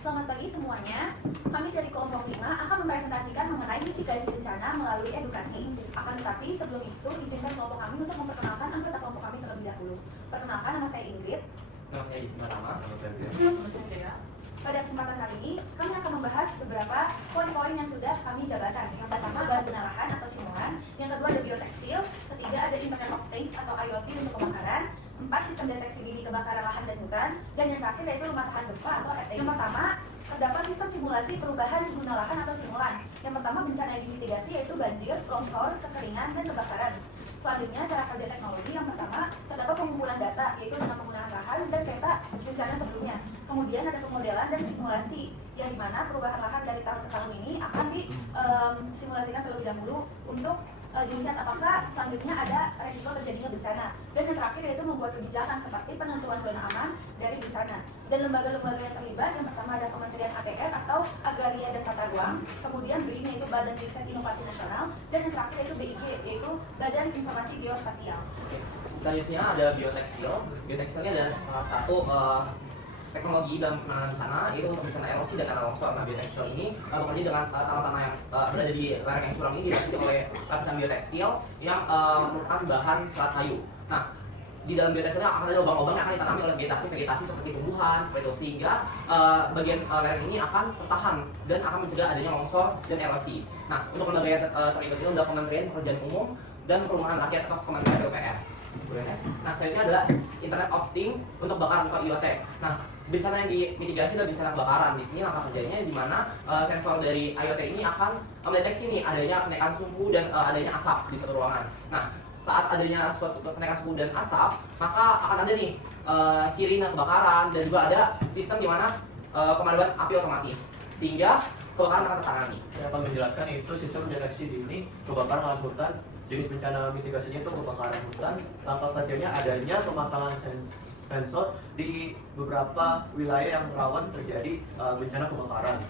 Selamat pagi semuanya. Kami dari kelompok 5 akan mempresentasikan mengenai mitigasi bencana melalui edukasi. Akan tetapi sebelum itu izinkan kelompok kami untuk memperkenalkan anggota kelompok kami terlebih dahulu. Perkenalkan, nama saya Ingrid. Nama saya Isma Rama. Nama saya Dea. Pada kesempatan kali ini, kami akan membahas beberapa poin-poin yang sudah kami jabarkan. Yang pertama, bahan penarahan atau simulan. Yang kedua, ada biotekstil. Ketiga, ada Internet of Things atau IoT untuk kebakaran. 4, sistem deteksi dini kebakaran lahan dan hutan. Dan yang terakhir yaitu rumah tahan gempa atau RTG. Yang pertama, terdapat sistem simulasi perubahan guna lahan atau simulan. Yang pertama, bencana yang dimitigasi yaitu banjir, longsor, kekeringan, dan kebakaran. Selanjutnya, cara kerja teknologi. Yang pertama, terdapat pengumpulan data, yaitu dengan penggunaan lahan dan peta bencana sebelumnya. Kemudian ada pemodelan dan simulasi, yang dimana perubahan lahan dari tahun ke tahun ini akan disimulasikan terlebih dahulu untuk dilihat apakah selanjutnya ada resiko terjadinya bencana. Dan yang terakhir yaitu membuat kebijakan seperti penentuan zona aman dari bencana. Dan lembaga-lembaga yang terlibat, yang pertama ada Kementerian ATR atau Agraria dan Tata Ruang, kemudian BRIN yaitu Badan Riset Inovasi Nasional, dan yang terakhir yaitu BIG yaitu Badan Informasi Geospasial. Selanjutnya ada biotekstil. Biotekstil ini adalah salah satu teknologi dalam penanganan bencana, yaitu untuk bencana erosi dan tanah longsor. Nah, biotekstil ini bekerja dengan tanah-tanah yang berada di lereng yang curam ini dilapisi oleh lapisan biotekstil yang merupakan bahan serat kayu. Nah, di dalam biotekstilnya akan ada lubang-lubang yang akan ditanami oleh vegetasi seperti tumbuhan, seperti itu, sehingga bagian lereng ini akan bertahan dan akan mencegah adanya longsor dan erosi. Nah, untuk lembaga yang terlibat itu adalah Kementerian Pekerjaan Umum dan Perumahan Rakyat atau Kementerian PUPR. Nah, selanjutnya adalah Internet of Things untuk bakaran atau IoT. Nah, bencana yang dimitigasi adalah bencana kebakaran. Di sini langkah kerjanya di mana sensor dari IoT ini akan mendeteksi nih adanya kenaikan suhu dan adanya asap di suatu ruangan. Nah, saat adanya suatu kenaikan suhu dan asap, maka akan ada nih sirine kebakaran dan juga ada sistem di mana pemadaman api otomatis sehingga kebakaran akan tertangani. Yang akan menjelaskan itu sistem deteksi dini kebakaran lahan hutan. Jenis bencana mitigasinya itu kebakaran hutan. Langkah kerjanya adanya pemasangan sensor di beberapa wilayah yang rawan terjadi bencana kebakaran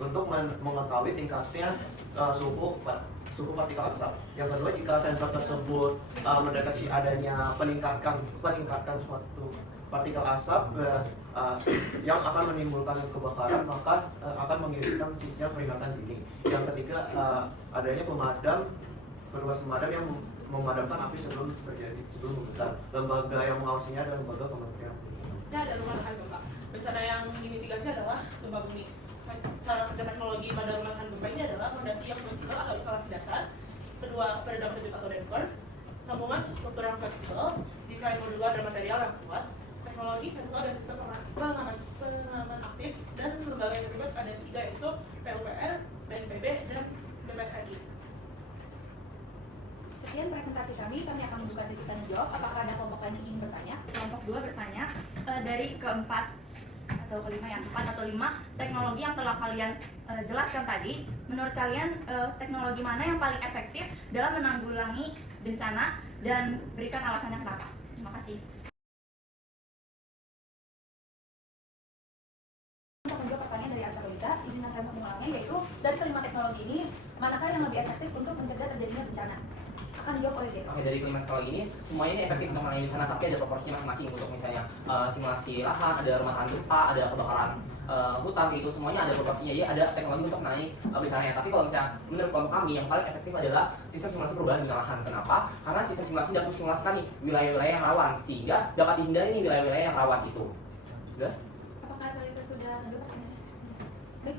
untuk mengetahui tingkatnya suhu partikel asap. Yang kedua, jika sensor tersebut mendeteksi adanya peningkatan suatu partikel asap yang akan menimbulkan kebakaran, maka akan mengirimkan sinyal peringatan dini. Yang ketiga, adanya petugas pemadam yang memadamkan api sebelum membesar. Lembaga yang mengawasinya adalah lembaga kementerian. Ini ada rumah tahan gempa. Bencana yang dimitigasi adalah gempa bumi. Cara kerja teknologi pada rumah tahan gempa ini adalah fondasi yang fleksibel atau isolasi dasar, kedua peredam penunjuk atau dampers, sambungan struktur yang fleksibel, desain modular dan material yang kuat, teknologi sensor dan sistem pengaman aktif, dan lembaga yang terlibat ada 3 yaitu PUPR, BNPB, dan BPNI. Sekian presentasi kami akan membuka sesi tanya jawab. Apakah ada kelompok lain yang ingin bertanya? Kelompok 2 bertanya dari keempat atau kelima ya, 4 atau 5 teknologi yang telah kalian jelaskan tadi, menurut kalian teknologi mana yang paling efektif dalam menanggulangi bencana dan berikan alasannya kenapa? Terima kasih. Untuk menjawab pertanyaan dari Artalita, izinkan saya untuk mengulangnya, yaitu dari kelima teknologi ini, manakah yang lebih efektif untuk mencegah terjadinya bencana? Akan dijawab oleh Zeno. Oke, dari kelima teknologi ini semuanya ini efektif untuk menangani bencana, tapi ada proporsinya masing-masing. Untuk misalnya simulasi lahan, ada rumah tahan gempa, ada kebakaran hutan, itu semuanya ada proporsinya. Ya, ada teknologi untuk menangani bencananya. Tapi kalau misalnya menurut kelompok kami yang paling efektif adalah sistem simulasi perubahan guna lahan. Kenapa? Karena sistem simulasi dapat mensimulasikan nih wilayah-wilayah yang rawan, sehingga dapat dihindari nih wilayah-wilayah yang rawan itu. Sudah? Apakah Artalita sudah menjawab pertanyaannya? Baik,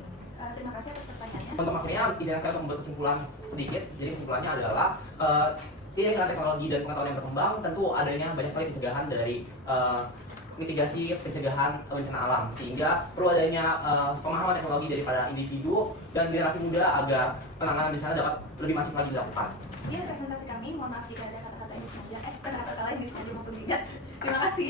terima kasih atas pertanyaannya. Untuk akhirnya izinkan saya untuk membuat kesimpulan sedikit. Jadi kesimpulannya adalah seiring dengan teknologi dan pengetahuan yang berkembang, tentu adanya banyak sekali pencegahan dari mitigasi pencegahan bencana alam, sehingga perlu adanya pemahaman teknologi daripada individu dan generasi muda agar penanganan bencana dapat lebih masif lagi dilakukan. Sekian presentasi kami. Mohon maaf jika ada kata-kata yang disengaja, kata-kata lain disengaja maupun tidak. Terima kasih.